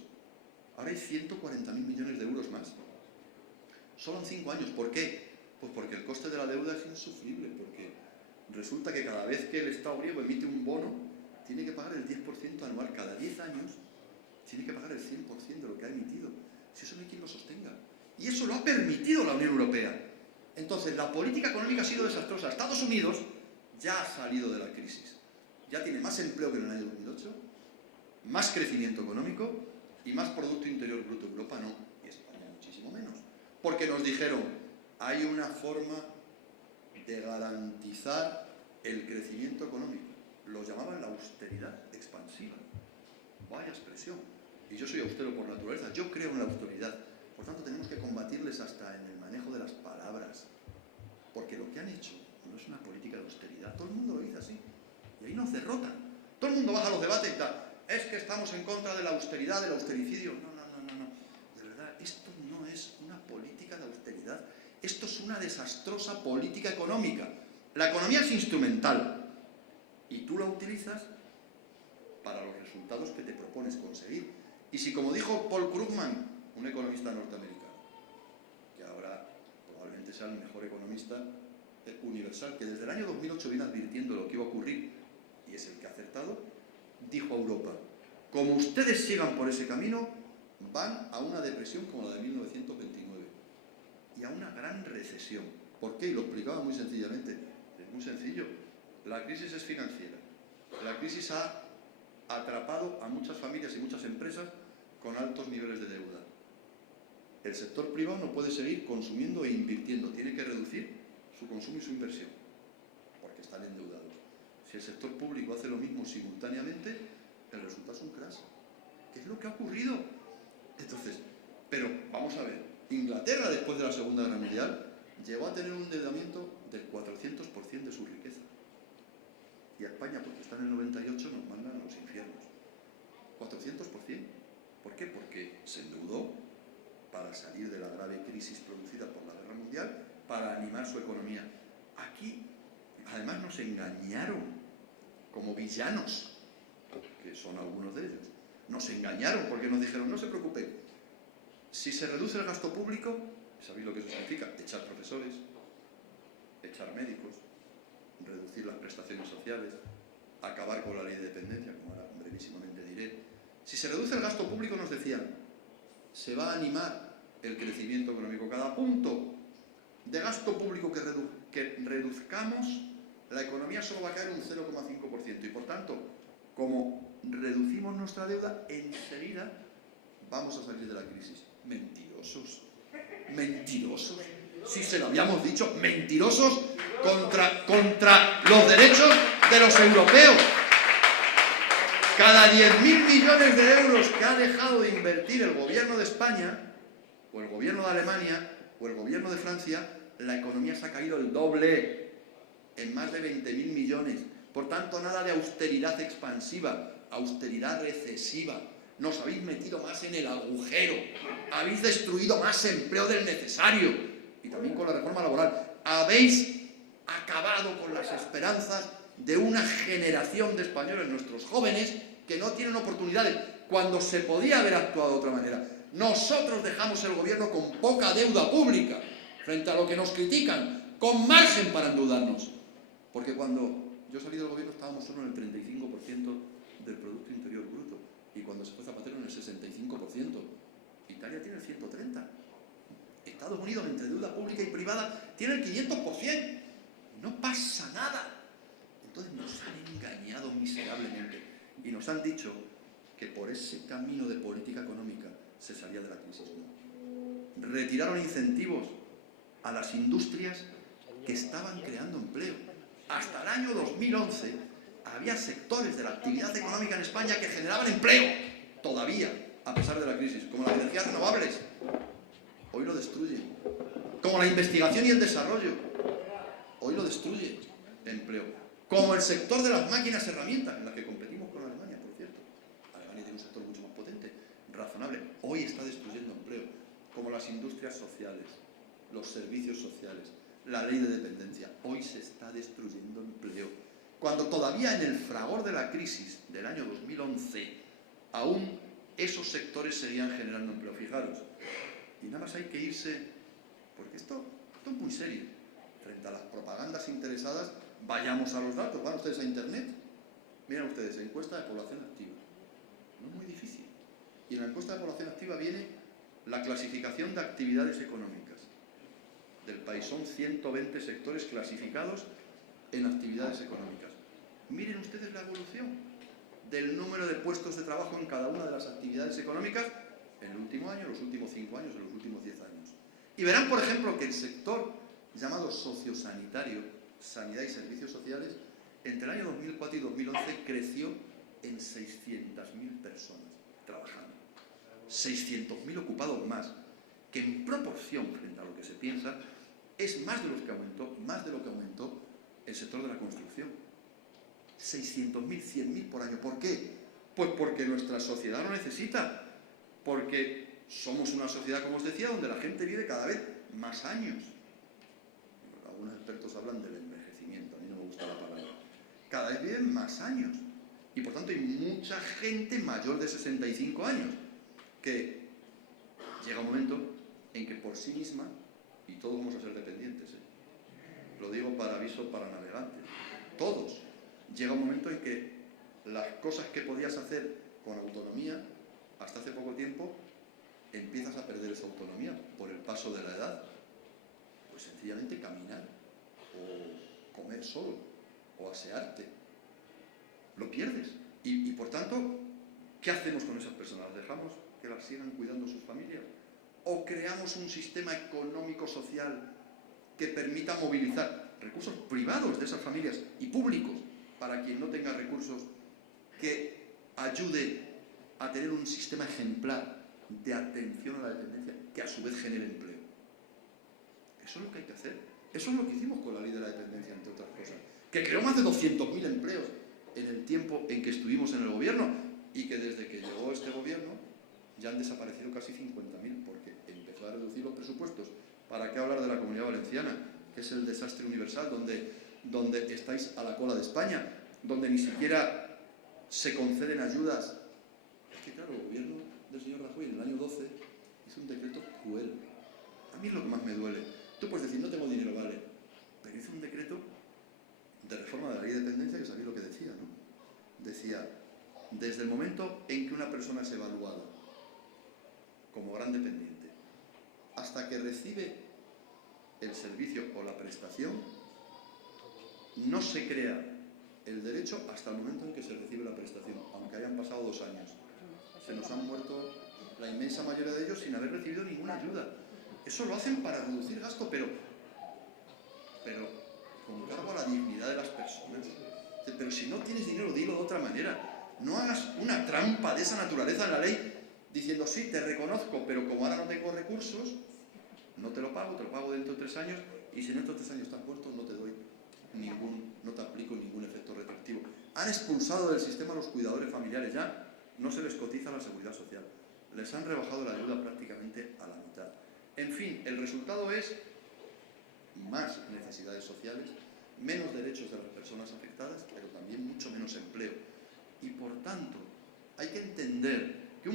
Ahora hay 140.000 millones de euros más. Solo en 5 años. ¿Por qué? Pues porque el coste de la deuda es insufrible, porque resulta que cada vez que el Estado griego emite un bono, tiene que pagar el 10% anual. Cada 10 años tiene que pagar el 100% de lo que ha emitido. Si eso no hay quien lo sostenga. Y eso lo ha permitido la Unión Europea. Entonces, la política económica ha sido desastrosa. Estados Unidos ya ha salido de la crisis. Ya tiene más empleo que en el año 2008, más crecimiento económico y más Producto Interior Bruto. Europa no, y España muchísimo menos. Porque nos dijeron, hay una forma de garantizar el crecimiento económico. Lo llamaban la austeridad expansiva. Vaya expresión. Y yo soy austero por naturaleza, yo creo en la austeridad. Por tanto, tenemos que combatirles hasta en el manejo de las palabras. Porque lo que han hecho no es una política de austeridad. Todo el mundo lo dice así. Y ahí nos derrotan. Todo el mundo baja a los debates y tal. Es que estamos en contra de la austeridad, del austericidio. No. De verdad, esto no es una política de austeridad. Esto es una desastrosa política económica. La economía es instrumental. Y tú la utilizas para los resultados que te propones conseguir. Y si, como dijo Paul Krugman, un economista norteamericano, que ahora probablemente sea el mejor economista universal, que desde el año 2008 viene advirtiendo lo que iba a ocurrir, y es el que ha acertado, dijo a Europa, como ustedes sigan por ese camino, van a una depresión como la de 1929 y a una gran recesión. ¿Por qué? Y lo explicaba muy sencillamente. Es muy sencillo. La crisis es financiera. La crisis ha atrapado a muchas familias y muchas empresas con altos niveles de deuda. El sector privado no puede seguir consumiendo e invirtiendo. Tiene que reducir su consumo y su inversión, porque están endeudados. Si el sector público hace lo mismo simultáneamente, el resultado es un crash. ¿Qué es lo que ha ocurrido? Entonces, pero vamos a ver, Inglaterra después de la Segunda Guerra Mundial llegó a tener un endeudamiento del 400% de su riqueza. Y a España, porque está en el 98, nos mandan a los infiernos. 400%. ¿Por qué? Porque se endeudó para salir de la grave crisis producida por la Guerra Mundial, para animar su economía. Aquí, además, nos engañaron como villanos, que son algunos de ellos. Nos engañaron porque nos dijeron, no se preocupen, si se reduce el gasto público, ¿sabéis lo que eso significa? Echar profesores, echar médicos, reducir las prestaciones sociales, acabar con la ley de dependencia, como ahora brevísimamente diré. Si se reduce el gasto público, nos decían, se va a animar el crecimiento económico. Cada punto de gasto público que reduzcamos, la economía solo va a caer un 0,5%. Y por tanto, como reducimos nuestra deuda, enseguida vamos a salir de la crisis. Mentirosos, mentirosos. Si se lo habíamos dicho, mentirosos contra los derechos de los europeos. Cada 10.000 millones de euros que ha dejado de invertir el gobierno de España, o el gobierno de Alemania, o el gobierno de Francia, la economía se ha caído el doble, en más de 20.000 millones. Por tanto, nada de austeridad expansiva, austeridad recesiva. Nos habéis metido más en el agujero, habéis destruido más empleo del necesario, y también con la reforma laboral. Habéis acabado con las esperanzas de una generación de españoles, nuestros jóvenes, que no tienen oportunidades, cuando se podía haber actuado de otra manera. Nosotros dejamos el gobierno con poca deuda pública, frente a lo que nos critican, con margen para endeudarnos. Porque cuando yo salí del gobierno estábamos solo en el 35% del Producto Interior Bruto, y cuando se fue Zapatero en el 65%. Italia tiene el 130%. Estados Unidos, entre deuda pública y privada, tiene el 500%. No pasa nada. Entonces nos han engañado miserablemente y nos han dicho que por ese camino de política económica se salía de la crisis. No. Retiraron incentivos a las industrias que estaban creando empleo. Hasta el año 2011 había sectores de la actividad económica en España que generaban empleo, todavía, a pesar de la crisis, como las energías renovables. Hoy lo destruyen. Como la investigación y el desarrollo. Hoy lo destruye empleo. Como el sector de las máquinas herramientas, en las que competimos con Alemania, por cierto. Alemania tiene un sector mucho más potente, razonable. Hoy está destruyendo empleo. Como las industrias sociales, los servicios sociales, la ley de dependencia. Hoy se está destruyendo empleo. Cuando todavía en el fragor de la crisis del año 2011, aún esos sectores seguían generando empleo. Fijaros. Y nada más hay que irse, porque esto es muy serio. Frente a las propagandas interesadas, vayamos a los datos. Van ustedes a Internet, miren ustedes, encuesta de población activa. No es muy difícil. Y en la encuesta de población activa viene la clasificación de actividades económicas del país. Son 120 sectores clasificados en actividades económicas. Miren ustedes la evolución del número de puestos de trabajo en cada una de las actividades económicas en el último año, los últimos 5 años, en los últimos 10 años. Y verán, por ejemplo, que el sector llamado sociosanitario, sanidad y servicios sociales, entre el año 2004 y 2011 creció en 600.000 personas trabajando. 600.000 ocupados más, que en proporción frente a lo que se piensa, es más de lo que aumentó el sector de la construcción. 600.000, 100.000 por año. ¿Por qué? Pues porque nuestra sociedad lo necesita. Porque somos una sociedad, como os decía, donde la gente vive cada vez más años. Algunos expertos hablan del envejecimiento, a mí no me gusta la palabra. Cada vez viven más años. Y por tanto hay mucha gente mayor de 65 años que llega un momento en que por sí misma, y todos vamos a ser dependientes, lo digo para aviso para navegantes, todos, llega un momento en que las cosas que podías hacer con autonomía, hasta hace poco tiempo, empiezas a perder esa autonomía por el paso de la edad. Pues sencillamente caminar, o comer solo, o asearte. Lo pierdes. Y por tanto, ¿qué hacemos con esas personas? ¿Las dejamos que las sigan cuidando sus familias? ¿O creamos un sistema económico-social que permita movilizar recursos privados de esas familias y públicos para quien no tenga recursos, que ayude a tener un sistema ejemplar de atención a la dependencia que a su vez genere empleo? Eso es lo que hay que hacer. Eso es lo que hicimos con la ley de la dependencia, entre otras cosas, que creó más de 200.000 empleos en el tiempo en que estuvimos en el gobierno, y que desde que llegó este gobierno ya han desaparecido casi 50.000, porque empezó a reducir los presupuestos. ¿Para qué hablar de la Comunidad Valenciana, que es el desastre universal, donde estáis a la cola de España, donde ni siquiera se conceden ayudas? Es que claro, el gobierno del señor Rajoy en el año 12 hizo un decreto cruel. A mí es lo que más me duele. Tú puedes decir, no tengo dinero, vale, pero hizo un decreto de reforma de la ley de dependencia que sabéis lo que decía, ¿no? Decía, desde el momento en que una persona es evaluada como gran dependiente hasta que recibe el servicio o la prestación, no se crea el derecho hasta el momento en que se recibe la prestación, aunque hayan pasado 2 años. Se nos han muerto la inmensa mayoría de ellos sin haber recibido ninguna ayuda. Eso lo hacen para reducir gasto, pero con cargo a la dignidad de las personas. Pero si no tienes dinero, dilo de otra manera. No hagas una trampa de esa naturaleza en la ley diciendo, sí, te reconozco, pero como ahora no tengo recursos, no te lo pago dentro de 3 años, y si en estos 3 años están puestos, no te aplico ningún efecto retroactivo. Han expulsado del sistema a los cuidadores familiares, ya no se les cotiza la seguridad social. Les han rebajado la ayuda prácticamente a la mitad. En fin, el resultado es más necesidades sociales, menos derechos de las personas afectadas, pero también mucho menos empleo. Y por tanto, hay que entender que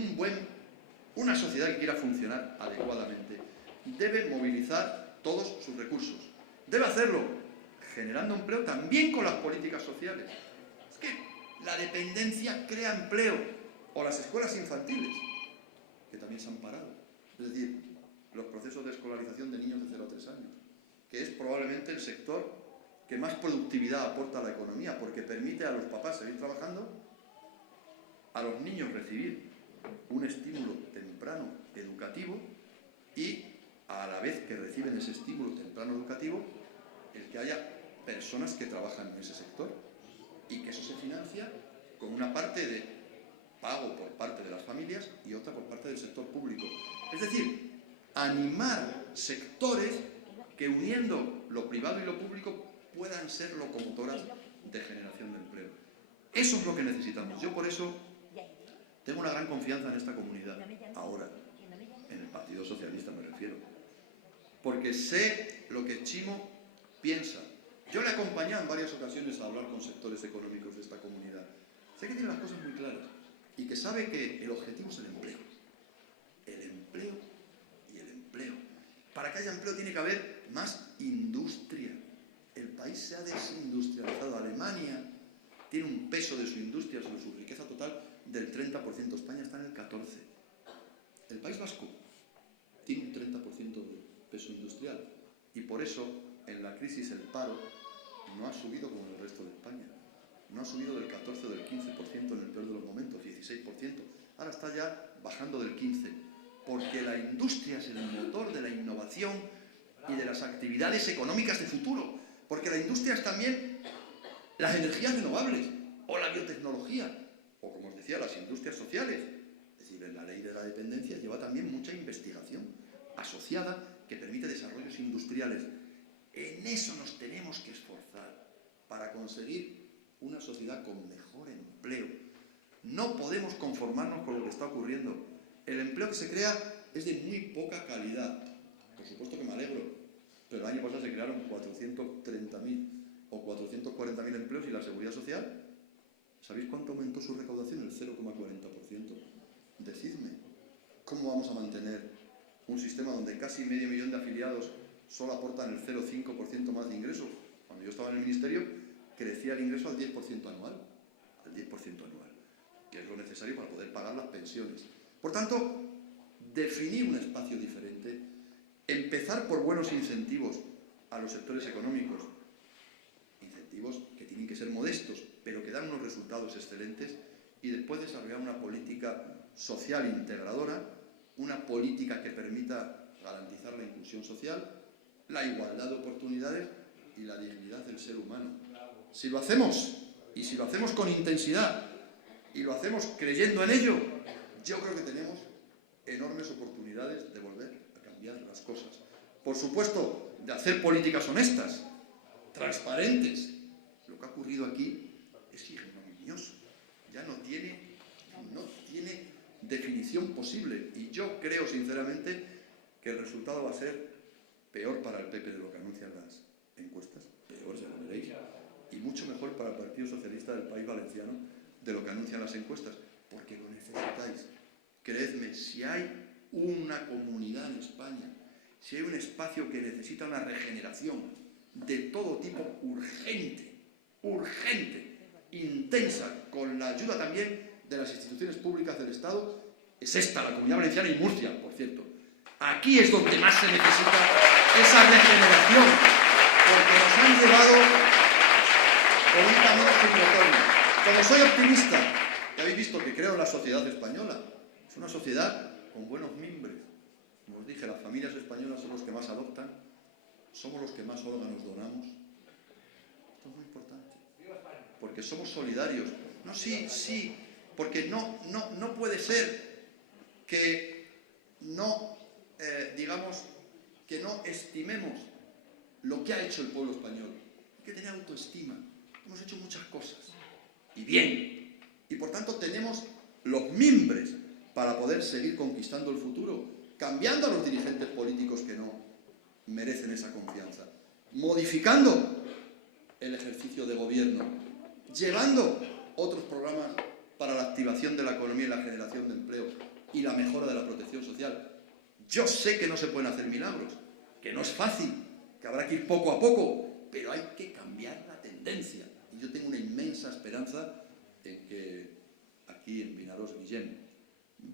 una sociedad que quiera funcionar adecuadamente debe movilizar todos sus recursos. Debe hacerlo generando empleo también con las políticas sociales. Es que la dependencia crea empleo, o las escuelas infantiles, que también se han parado. Es decir, los procesos de escolarización de niños de 0 a 3 años, que es probablemente el sector que más productividad aporta a la economía, porque permite a los papás seguir trabajando, a los niños recibir un estímulo temprano educativo y, a la vez que reciben ese estímulo temprano educativo, el que haya personas que trabajan en ese sector y que eso se financia con una parte de pago por parte de las familias y otra por parte del sector público. Es decir, animar sectores que, uniendo lo privado y lo público, puedan ser locomotoras de generación de empleo. Eso es lo que necesitamos. Yo por eso tengo una gran confianza en esta comunidad, ahora, en el Partido Socialista me refiero, porque sé lo que Chimo piensa. Yo le he acompañado en varias ocasiones a hablar con sectores económicos de esta comunidad. Sé que tiene las cosas muy claras y que sabe que el objetivo es el empleo. El empleo y el empleo. Para que haya empleo tiene que haber más industria. El país se ha desindustrializado. Alemania tiene un peso de su industria sobre su riqueza total del 30%. España está en el 14%. El País Vasco tiene un 30% de peso industrial. Y por eso, en la crisis, el paro no ha subido como en el resto de España. No ha subido del 14 o del 15% en el peor de los momentos, 16%. Ahora está ya bajando del 15%. Porque la industria es el motor de la innovación y de las actividades económicas de futuro. Porque la industria es también las energías renovables o la biotecnología. O, como os decía, las industrias sociales. Es decir, en la ley de la dependencia lleva también mucha investigación asociada que permite desarrollos industriales. En eso nos tenemos que esforzar para conseguir una sociedad con mejor empleo. No podemos conformarnos con lo que está ocurriendo. El empleo que se crea es de muy poca calidad. Por supuesto que me alegro, pero el año pasado se crearon 430.000 o 440.000 empleos y la Seguridad Social, ¿sabéis cuánto aumentó su recaudación? El 0,40%. Decidme, ¿cómo vamos a mantener un sistema donde casi medio millón de afiliados solo aportan el 0,5% más de ingresos? Cuando yo estaba en el Ministerio, crecía el ingreso al 10% anual, que es lo necesario para poder pagar las pensiones. Por tanto, definir un espacio diferente, empezar por buenos incentivos a los sectores económicos, incentivos que tienen que ser modestos, pero que dan unos resultados excelentes, y después desarrollar una política social integradora, una política que permita garantizar la inclusión social, la igualdad de oportunidades y la dignidad del ser humano. Si lo hacemos, y si lo hacemos con intensidad, y lo hacemos creyendo en ello, yo creo que tenemos enormes oportunidades de volver a cambiar las cosas. Por supuesto, de hacer políticas honestas, transparentes. Lo que ha ocurrido aquí es ignominioso. Ya no tiene definición posible. Y yo creo, sinceramente, que el resultado va a ser peor para el PP de lo que anuncian las encuestas. Peor, ya lo veréis. Y mucho mejor para el Partido Socialista del País Valenciano de lo que anuncian las encuestas. Porque lo necesitáis. Creedme, si hay una comunidad en España, si hay un espacio que necesita una regeneración de todo tipo urgente, intensa, con la ayuda también de las instituciones públicas del Estado, es esta, la Comunidad Valenciana y Murcia, por cierto. Aquí es donde más se necesita esa regeneración, porque nos han llevado por un camino sin retorno. Como soy optimista, ya habéis visto que creo en la sociedad española. Es una sociedad con buenos mimbres. Como os dije, las familias españolas son los que más adoptan, somos los que más órganos donamos. Esto es muy importante. Porque somos solidarios. No, sí, porque no puede ser que no, que no estimemos lo que ha hecho el pueblo español. Hay que tener autoestima. Hemos hecho muchas cosas. Y bien. Y por tanto tenemos los mimbres para poder seguir conquistando el futuro, cambiando a los dirigentes políticos que no merecen esa confianza, modificando el ejercicio de gobierno, llevando otros programas para la activación de la economía y la generación de empleo y la mejora de la protección social. Yo sé que no se pueden hacer milagros, que no es fácil, que habrá que ir poco a poco, pero hay que cambiar la tendencia. Y yo tengo una inmensa esperanza en que aquí en Vinaroz Guillem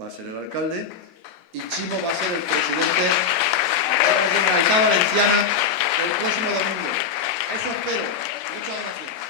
va a ser el alcalde y Chimo va a ser el presidente de la Generalitat Valenciana el próximo domingo. Eso espero. Muchas gracias.